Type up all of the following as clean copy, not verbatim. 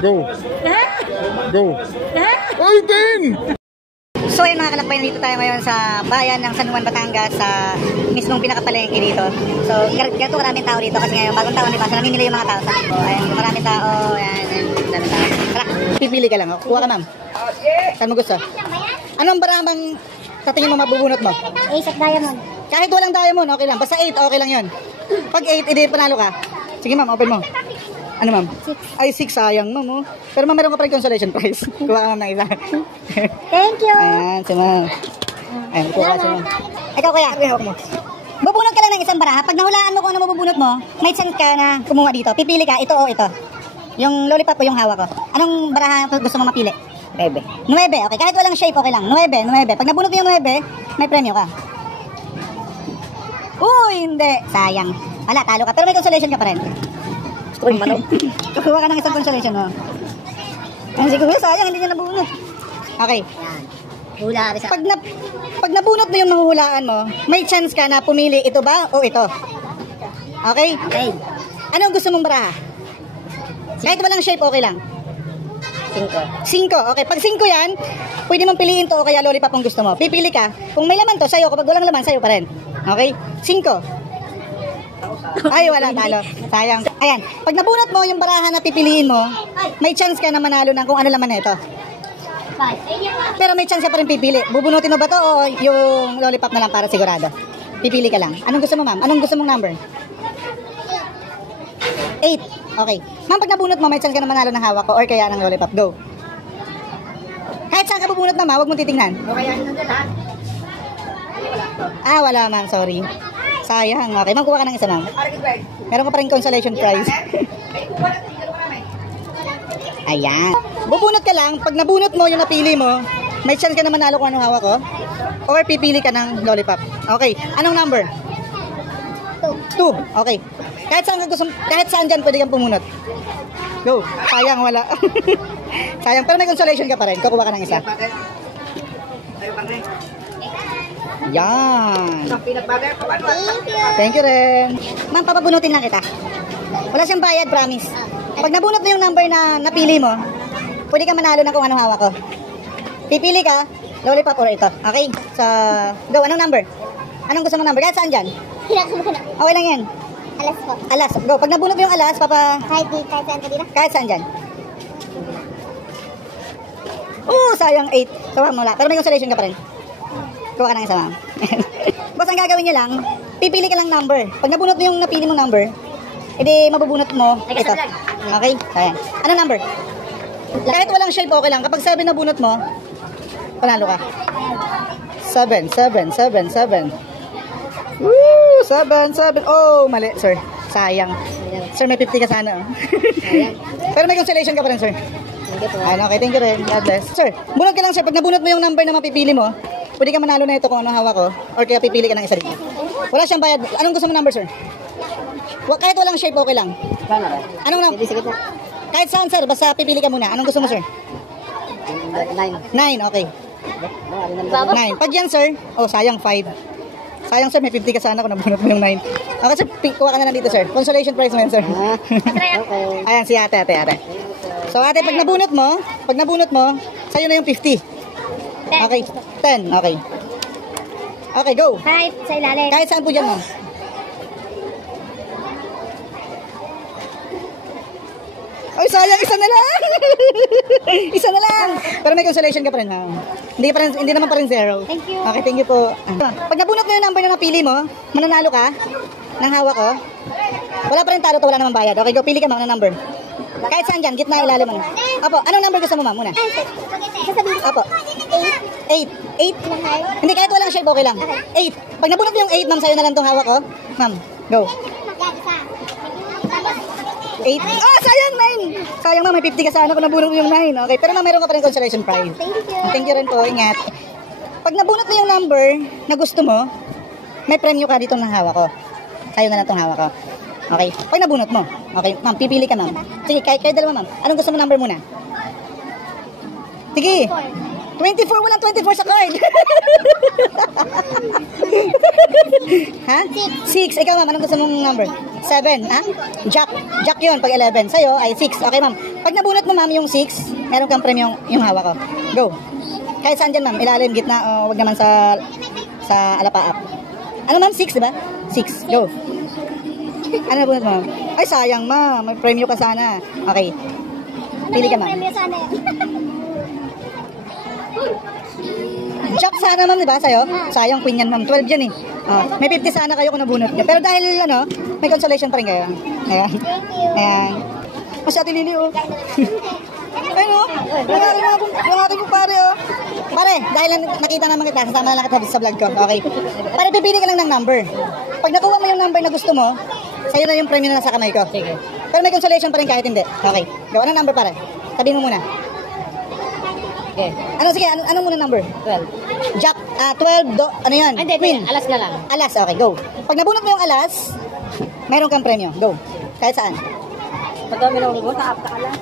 Go. Go. Ay, 10! So ayun mga kalakbayan, dito tayo ngayon sa bayan ng San Juan, Batangas, sa mismong pinakapalengke dito. So ganito maraming tao dito kasi ngayon bagong taon, diba? So namimili yung mga tao. So, ayan, maraming tao, ayan, maraming tao. Tara, pipili ka lang, oh. Kuha ka ma'am. Saan mo gusto? Anong baramang sa tingin mo mabubunot mo? Ace at diamond. Kahit walang diamond, okay lang. Basta 8, okay lang yun. Pag 8, edi panalo ka. Sige ma'am, open mo. Ano ma'am? 6. Ay, 6, sayang ma'am, oh. Pero ma'am, meron ka pa rin consolation prize. Kuha ka ma'am ng isa. Thank you. Ayan, si ma'am. Ayan, kuha ka si ma'am. Ikaw kaya, hawak mo. Bubunot ka lang ng isang baraha. Pag nahulaan mo kung ano mabubunot mo, may chance ka na kumuha dito. Pipili ka, ito o ito. Yung lollipop o yung hawak ko. Anong baraha gusto mo mapili? 9. 9, okay. Kahit walang shape, okay lang. 9. Pag nabunot mo yung 9, may premyo ka. Uy, hindi. Sayang. Wala, talo ka. Pero may consolation ka pa rin. Uy, manok. Kukuha ka ng isang consolation mo. Ayan, siguro sayang, hindi niya nabunot. Okay. Yan. Hula ka sa... Pag nabunot mo yung mahuhulaan mo, may chance ka na pumili ito ba o ito. Okay? Okay. Anong gusto mong baraha? Kahit walang shape, okay lang. 5. 5. Okay, pag 5 yan, pwede mong piliin to o kaya lollipop ang gusto mo. Pipili ka. Kung may laman to, sa'yo. Kapag walang laman, sa'yo pa rin. Okay? 5. Ay, wala, talo. Sayang. Ayan, pag nabunot mo yung baraha na pipiliin mo, may chance ka na manalo ng kung ano laman na ito. 5. Pero may chance ka pa rin pipili. Bubunutin mo ba to o yung lollipop na lang para sigurado? Pipili ka lang. Anong gusto mo, ma'am? Anong gusto mong number? 8. Okay. Ma'am, pag nabunot mo, may chance ka na manalo ng hawak ko or kaya ng lollipop. Go. Kahit saan ka bubunot, ma'am, huwag mong titingnan. Okay, ano na lahat? Ah, wala, ma'am. Sorry. Sayang. Okay, ma'am, kuha ka ng isa, ma'am. Meron ka pa rin consolation prize. Ayan. Bubunot ka lang. Pag nabunot mo yung napili mo, may chance ka na manalo kung anong hawak ko. Or pipili ka ng lollipop. Okay. Anong number? 2. Okay. Kahit saan dyan pwede kang pumunot. Go. Sayang, wala. Sayang. Pero may consolation ka pa rin. Kukuha ka ng isa. Yan. Thank you rin. Ma'am, papabunutin lang kita. Wala siyang bayad, promise. Pag nabunot mo yung number na napili mo, pwede ka manalo ng kung anong hawak ko. Pipili ka, lollipop or ito. Okay? So, go. Anong number? Anong gusto mong number? Kahit saan dyan? Okay lang yan. Alas po. Alas. Go. Pag nabunot mo yung alas, Kahit saan ka dito? kahit saan dyan. Sayang 8. So, ma'am, wala. Pero may consolation ka pa rin. Kuha ka ng isa, ma'am. Boss, ang gagawin niya lang, pipili ka lang number. Pag nabunot mo yung napili mong number, edi mabubunot mo ito. Okay? Ayan. Ano number? Kahit walang shape, okay lang. Kapag 7 nabunot mo, panalo ka. 7. Woo! 7. Oh, mali, sir. Sayang. Sir, may 50 ka sana. Oh. Pero may consolation ka pa rin, sir. Ayun, okay, thank you rin. God bless. Sir, bunot ka lang, sir. Pag nabunot mo yung number na mapipili mo, pwede ka manalo na ito kung anong hawak ko. Or kaya pipili ka ng isa dito. Wala siyang bayad. Anong gusto mo number, sir? Kahit walang shape, okay lang. Anong number? Kahit saan, sir. Basta pipili ka muna. Anong gusto mo, sir? 9, okay. 9. Pag yan, sir, sayang 5. Sayang, sir, may 50 ka sana kung nabunot mo yung 9. Okay, sir, kuha ka na lang dito, sir. Consolation prize mo yan, sir. Okay. Ayan, si ate. So, ate, pag nabunot mo, sa'yo na yung 50. Okay, 10, okay. Okay, go. Kahit sa ilalim. Kahit saan po dyan, ma'am. Ay, sayang, isa na lang. Isa na lang. Pero may consolation ka pa rin, ha? Hindi naman pa rin 0. Thank you. Okay, thank you po. Pag nabunot mo yung number na napili mo, mananalo ka ng hawak ko. Wala pa rin talo to, wala namang bayad. Okay, go, pili ka, ma'am, ng number. Kahit saan dyan, gitna, ilalim mo. Apo, anong number gusto mo, ma'am, muna? Apo. 8. Hindi, kahit walang shape, okay lang. 8. Pag nabunot mo yung 8, ma'am, sa'yo na lang tong hawak ko. Ma'am, go. 8. Sayang 9. Sayang, ma'am, may 50 ka sana kung nabunot mo yung 9. Okay, pero ma'am, meron ka pa rin consolation prize. Thank you rin po, ingat. Pag nabunot mo yung number na gusto mo, may premyo ka dito ng hawak ko. Sa'yo na lang tong hawak ko. Okay, pag nabunot mo. Okay, ma'am, pipili ka, ma'am. Sige, kayo dalawa, ma'am. Anong gusto mo number muna? Sige. 24, walang 24 sa card. Ha? 6. Ikaw, ma'am, anong gusto mong number? 7, ha? Jack yun, pag 11. Sa'yo ay 6. Okay, ma'am. Pag nabunot mo, ma'am, yung 6, meron kang premium yung hawak ko. Go. Kahit saan dyan, ma'am. Ilalim, gitna, o wag naman sa alapaap. Ano, ma'am? 6, diba? 6. Go. Ano nabunot mo, ma'am? Ay, sayang, ma'am. May premium ka sana. Okay. Pili ka, ma'am. Premyo sana. Jack sana, ma'am, diba, sa'yo? Sayang, queen yan, ma'am. 12 yan, eh. May 50 sana kayo kung nabunot niyo. Pero dahil, ano, may consolation pa rin kayo. Ayan. Ayan. Mas ate Lili, oh. Ayun, oh. Yung ating pare, oh. Pare, dahil nakita naman kita, sasama lang kita sa vlog ko. Okay. Pare, pipili ka lang ng number. Pag nakuha mo yung number na gusto mo, sa'yo na yung premium na nasa kamay ko. Sige. Pero may consolation pa rin kahit hindi. Okay. Go, anong number, pare? Sabihin mo muna. Okay. Sige, ano muna number? 12. Jack, 12, ano yan? Hindi, Queen. alas na lang. Alas, okay, go. Pag nabunot mo yung alas, meron kang premyo. Go. Kahit saan. Pag kami nalulubot, taap ka lang.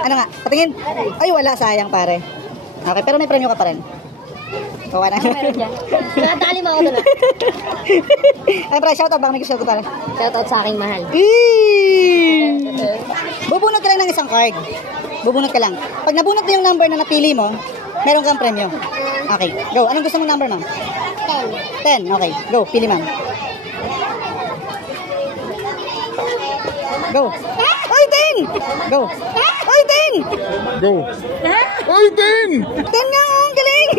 Ano nga? Patingin. Ay, wala, sayang, pare. Okay, pero may premyo ka pa rin. Kuha na. Meron dyan. Nakatali mo ako doon. Ay, pare, shoutout. Baka may gusto ko pare. Shoutout sa aking mahal. Bubunot ka lang ng isang card. Bubunot ka lang. Pag nabunot mo yung number na napili mo, meron kang premyo. Okay, go. Anong gusto mong number, ma'am? 10. 10. Okay, go. Pili, ma'am. Go. Ay, 10! Go. Ay, 10! Go. Ay, 10! 10 nga, ang galing!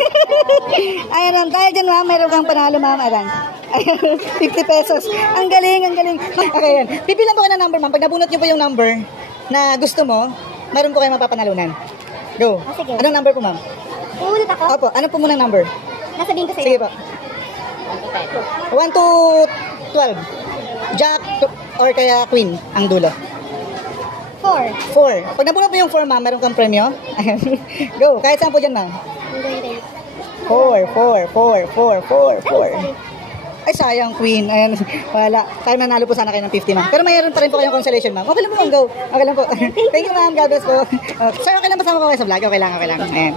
Ayan, dahil dyan, ma'am, meron kang panalo, ma'am. Ayan. 50 pesos. Ang galing, ang galing. Okay, yan. Pipilan po kayo ng number, ma'am. Pag nabunot niyo po yung number na gusto mo, meron po kayo mapapanalunan. Go. Sige. Anong number po, ma'am? Umunit ako. Opo, ano po muna number? Nasabihin ko sa'yo. Sige po. 1 to 12. Jack or kaya queen ang dulo. 4. 4. Pag nabunot mo yung 4, ma'am, meron kang premyo. Go. Kahit saan po dyan, ma'am. 4, 4, 4, 4, 4, 4. Ay, sayang, queen. Ayan, wala. Tayo nanalo po sana kayo ng 50, ma'am. Pero mayroon pa rin po kayong consolation, ma'am. Okay lang po, ma'am. Go. Okay lang po. Thank you, ma'am. God bless po. Sir, okay lang pasama ko kayo sa vlog? Okay lang, okay lang. Ayan.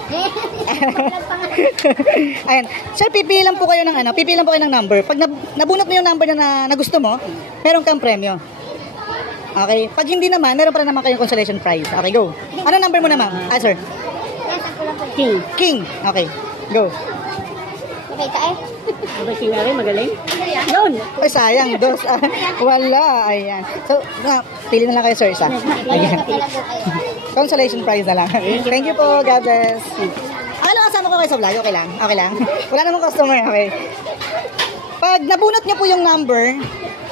Ayan. Sir, pipilan po kayo ng pipilan po kayo ng number. Pag nabunot mo yung number na gusto mo, meron kang premyo. Okay. Pag hindi naman, meron pa rin naman kayong consolation prize. Okay, go. Ano number mo na, ma'am? Sir. King. King. Okay. Go. Okay ka eh. Abay, si Mary, magaling. Yun. Ay, sayang. Dos. Wala. Ayan. So, pili na lang kayo, sir, isa. Ayan. Consolation prize na lang. Thank you po. God bless. Ano, kasama ko kayo sa vlog? Okay lang? Okay lang? Wala namang customer. Okay. Pag nabunot niyo po yung number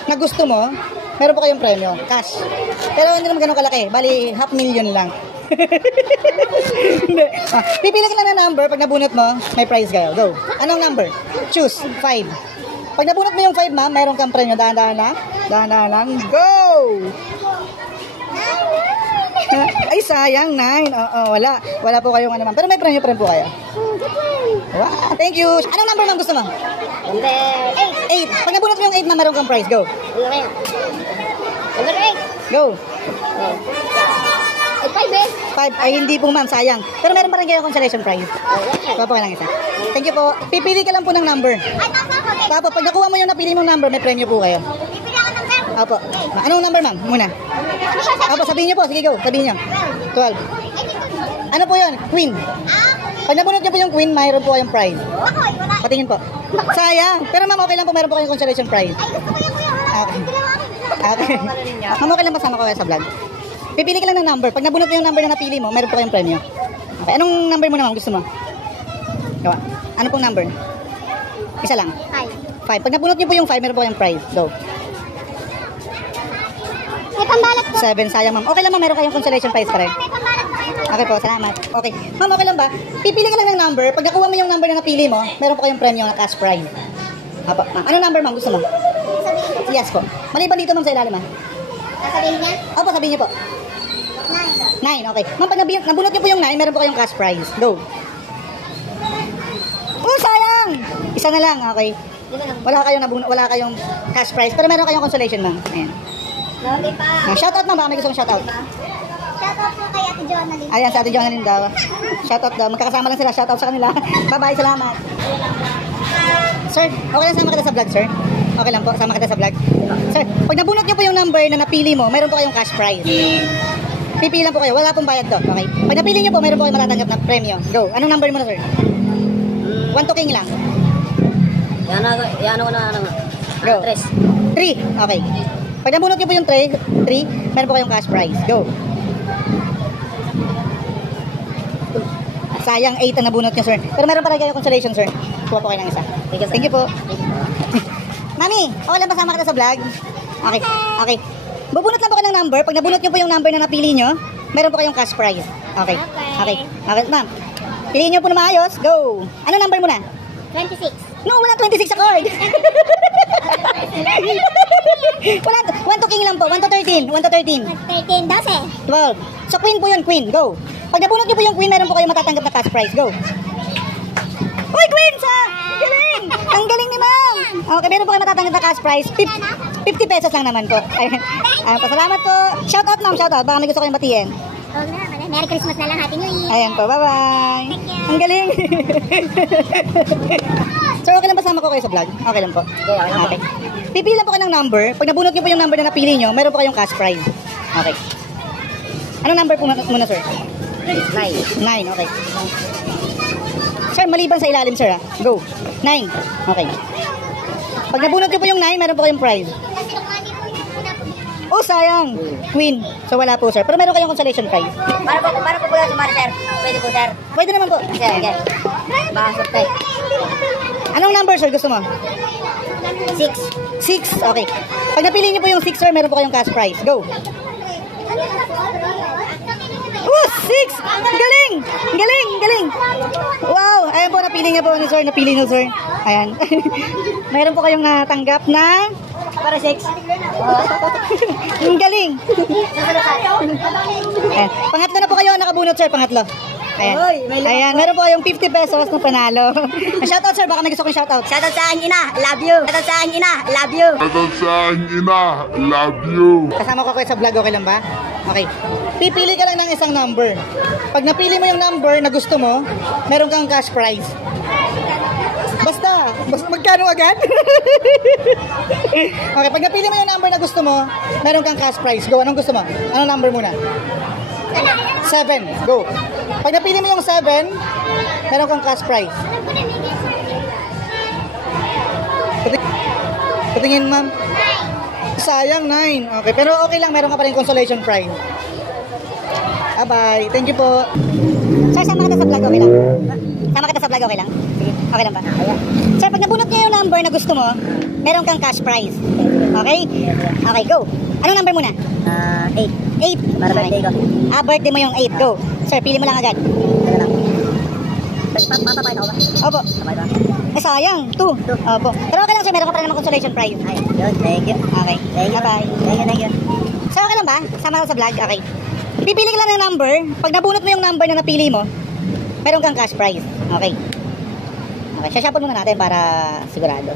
na gusto mo, meron po kayong premyo. Cash. Pero hindi naman ganun kalaki. Bali, 500,000 lang. Hindi. Pipili ka lang ng number. Pag nabunot mo, may prize kayo. Go. Anong number? Choose. 5. Pag nabunot mo yung 5, ma'am, meron kang premyo. Dahan-dahan lang. Dahan-dahan lang. Go! Ay, sayang. 9. Oo, wala. Wala po kayong ano, ma'am. Pero may premyo pa rin po kayo. Wow, thank you. Anong number, ma'am, gusto mo? Number 8. 8. Pag nabunot mo yung 8, ma'am, meron kang prize. Go. Number 8. Go. 5 eh. 5. Ay, hindi po, ma'am. Sayang. Pero meron pa rin kayo consolation prize. Kuha po ka lang isa. Thank you po. Pipili ka lang po ng number. Ay, tama. Okay. Tapos, pag nakuha mo yung napili mong number, may premyo po kayo. Pipili ako ng 10. Opo. Anong number, ma'am? Muna. Opo, sabihin niyo po. Sige, go. Sabihin niyo. 12. Ano po yun? Queen. Pag nabunot niyo po yung queen, mayroon po kayong prize. Ako, wala. Patingin po. Sayang. Pero ma'am, okay lang po. Meron po kayong consolation prize. Ay, gusto ko yung kuya. Wala. Okay. Pipili ako. Okay. Ma'am, okay lang pasama ko kayo sa vlog. Pipili ka lang ng number. Pag nabunot mo yung number na napili mo, meron po kayong premyo. Okay. Anong number mo naman gusto mo? Gawa. Ano pong number? Isa lang. 5. 5. Pag nabunot niyo po yung 5, meron po kayong prize. Go. May pambalat po. 7. Sayang, ma'am. Okay lang, ma'am. Meron kayong consolation prize pa rin. May pambalat po. Okay po, salamat. Okay. Ma'am, okay lang ba? Pipili ka lang ng number. Pag nakuha mo yung number na napili mo, meron po kayong premyo na cash prize. Apo, ma'am. Ano number, ma'am? Gusto mo? Sabihin. Yes po. Maliban dito, ma'am, sa ilalim, ha? Sasabihin niya? Opo, sabihin niyo po. 9, okay. Ma'am, pag nabunot niyo po yung 9, meron po kayong cash prize. Go. Oh, sayang! Isa na lang, okay. Wala kayong cash prize, pero meron kayong consolation, ma'am. Ayan. Lollipop. Shoutout, ma'am. Baka may gusto kong shoutout. Shoutout po kay Ate Ate Jonalyn. Ayan, sa Ate Jonalyn daw. Shoutout daw. Magkakasama lang sila. Shoutout sa kanila. Bye-bye. Salamat. Sir, okay lang sama kita sa vlog, sir? Okay lang po, sama kita sa vlog. Sir, pag nabunot niyo po yung number na napili mo, mayroon po kayong cash prize. Pipili lang po kayo. Wala pong bayad to. Okay? Pag napili niyo po, mayroon po kayong matatanggap na premyo. Go. Anong number mo na, sir? 1 to king lang. Yan ako na, Go. 3. 3. Okay. Pag nabunot niyo po yung 3, meron po kayong cash prize. Go. Sayang 8 ang nabunot niyo, sir. Pero meron pa rin kayo consolation, sir. Kuha po kayo ng isa. Thank you po. Mami, okay lang ba sama kita sa vlog? Okay. Okay. Bubunot lang po kayo ng number. Pag nabunot niyo po yung number na napili niyo, meron po kayong cash prize. Okay. Okay. Okay, ma'am. Piliin niyo po na maayos. Go. Ano number mo na? 26. No, wala 26 sa card. Wala, 1 to king lang po. 1 to 13. 1 to 13. 13, 12. 12. So, queen po yun, queen. Go. Pag nabunot niyo po yung queen, meron po kayo matatanggap na cash prize. Go. Uy, queen sa! Galing! Ang galing ni ma'am! Okay, meron po kayo matatanggap na cash prize. 50 pesos lang naman po. Pasalamat po. Shoutout, ma'am. Shoutout. Baka may gusto kayong batiin. Oo na, Merry Christmas na lang, Happy New Year. Ayan po. Bye-bye. Thank you. Ang galing. Sir, okay lang ba sama ko kayo sa vlog? Okay lang po. Okay. Pipili lang po kayo ng number. Pag nabunot niyo po yung number na napili niyo, meron po kayong cash prize. Okay. Anong number po muna, sir? 9. 9, okay. Sir, maliban sa ilalim, sir, ha? Go. 9. Okay. Pag nabunot niyo po yung 9, meron po kayong prize. Oh, sayang. Queen. So, wala po, sir. Pero meron kayong consolation prize. Para po pala sumari, sir. Pwede po, sir. Pwede naman po. Okay. Bakit tayo? Anong number, sir, gusto mo? 6. 6. Okay. Pag napili niyo po yung 6, sir, meron po kayong cash prize. Go. Oh, 6! Galing! Galing! Galing! Wow! Ayan po, napili niya po ni sir. Napili niyo, sir. Ayan. Meron po kayong natanggap na Para 6. ang galing! Ayan. Pangatlo na po kayo nakabunot, sir. Pangatlo. Ayan. Ayan. Meron po kayong 50 pesos na panalo. Shoutout, sir. Baka may gusto kong shoutout. Shoutout sa aking ina. Love you. Shoutout sa aking ina. Love you. Shoutout sa aking ina. Love you. Kasama ko kayo sa vlog, okay lang ba? Okay. Pipili ka lang ng isang number. Pag napili mo yung number na gusto mo, meron kang cash prize. Basta magkano agad? Okay, pag napili mo yung number na gusto mo, meron kang cash prize. Go, anong gusto mo? Anong number muna? 7. Go. Pag napili mo yung 7, meron kang cash prize. Patingin, ma'am. Sayang, 9. Okay, pero okay lang, meron ka pa rin consolation prize. Bye-bye. Thank you po. Sir, sama kita sa vlog, okay lang? Sama kita sa vlog, okay lang? Sige, okay lang ba? Sir, pag nabunot niyo yung number na gusto mo, meron kang cash prize. Okay? Okay, go. Anong number muna? 8. 8. Para birthday ko. Birthday mo yung 8. Go. Sir, pili mo lang agad. Ito lang. Papapayad ako ba? Opo. Papayad ba? Sayang. 2. Opo. Pero okay lang, sir. Meron ka pa rin naman consolation prize. Ayun. Yun. Thank you. Okay. Bye-bye. Thank you. Sir, okay lang ba? Sama ko sa vlog? Okay. Pipili ka lang ng number. Pag nabunot mo yung number na napili mo, meron kang cash prize. Okay. Okay. Sashuffle muna natin para sigurado.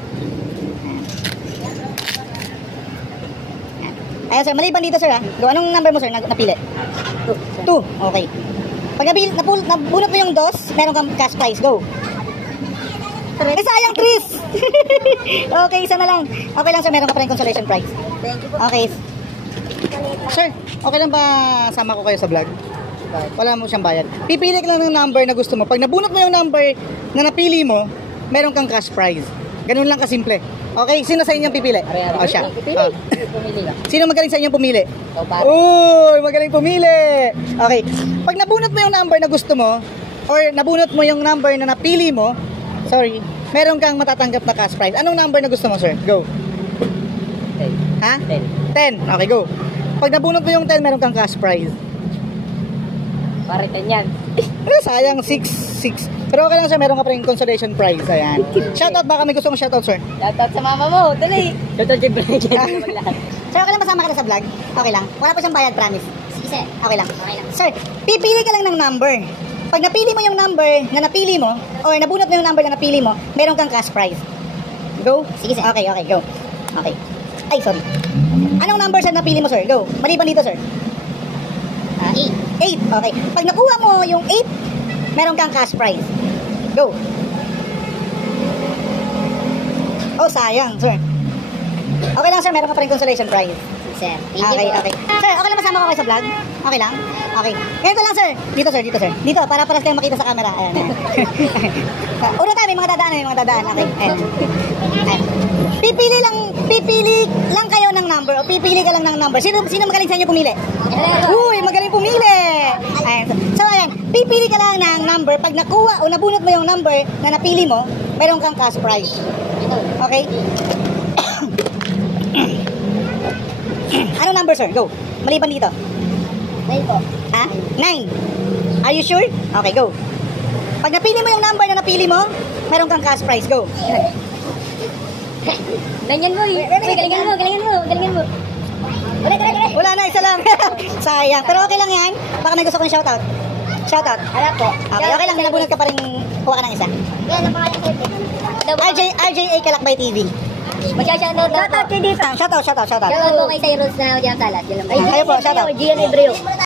Ayan, sir. Maliban dito, sir, ha? Go. Anong number mo, sir, napili? 2. Okay. Pag nabunot mo yung 2, meron kang cash prize. Go. Sayang, Chris! Okay, isa na lang. Okay lang, sir. Meron ka pa rin consolation prize. Thank you po. Okay. Sir, okay lang ba sama ko kayo sa vlog? Wala mo siyang bayad. Pipili ka lang ng number na gusto mo. Pag nabunot mo yung number na napili mo, meron kang cash prize. Ganun lang kasimple. Okay, sino sa inyong pipili? O, siya. Pumili ka. Sino magaling sa inyong pumili? Ikaw, pare. Uy, magaling pumili. Okay. Pag nabunot mo yung number na gusto mo, or nabunot mo yung number na napili mo, sorry, meron kang matatanggap na cash prize. Anong number na gusto mo, sir? Go. 10. Ha? 10. 10. Okay, go. Pag nabunot mo yung 10, meron kang cash prize. Pare 10 yan. Sayang, 6. Pero okay lang, sir. Meron ka pa rin consolation prize. Ayan. Shoutout. Baka may gusto mong shoutout, sir. Shoutout sa mama mo. Dali. Shoutout kay Brian. Sir, okay lang masama kita sa vlog? Okay lang. Wala pa siyang bayad, promise. Sige, sir. Okay lang. Sir, pipili ka lang ng number. Pag napili mo yung number na napili mo, or nabunot mo yung number na napili mo, meron kang cash prize. Go? Sige, sir. Okay, go. Okay. Ay, sorry. Anong number, sir, napili mo, sir? Go. Maliban dito, sir. 8. 8. Okay. Pag nakuha mo yung 8, meron kang cash prize. Go. Oh, sayang, sir. Okay lang, sir. Meron ka pa rin consolation prize. Sir, Okay. Sir, okay lang masama ko kayo sa vlog? Okay lang? Okay. Ganito lang, sir. Dito, sir. Dito, para kayong makita sa camera. Ayan. Una tayo, may mga dadaan. Okay. Ayan. Ayan. Pipili lang kayo ng number o pipili ka lang ng number. Sino magaling sa inyo pumili? Uy, magaling pumili. Ayan. So, ayan. Pipili ka lang ng number. Pag nakuha o nabunot mo yung number na napili mo, mayroon kang cash prize. Okay? Ano number, sir? Go. Maliban dito. 9 po. Ha? 9. Are you sure? Okay, go. Pag napili mo yung number na napili mo, meron kang cash prize. Go. Ganyan mo eh. Galingan mo. Ulit. Wala na, isa lang. Sayang. Pero okay lang yan. Baka may gusto kong shoutout. Shoutout. Wala po. Okay lang. Nabunod ka pa rin. Kuha ka ng isa. Yan, ang pangalan ko ito. RJA Kalakbay TV. Magsha-shoutout daw po. Shoutout. Shoutout po kay Cyrus na Odiang Salat. Kayo po, shoutout. Gian Ebreo.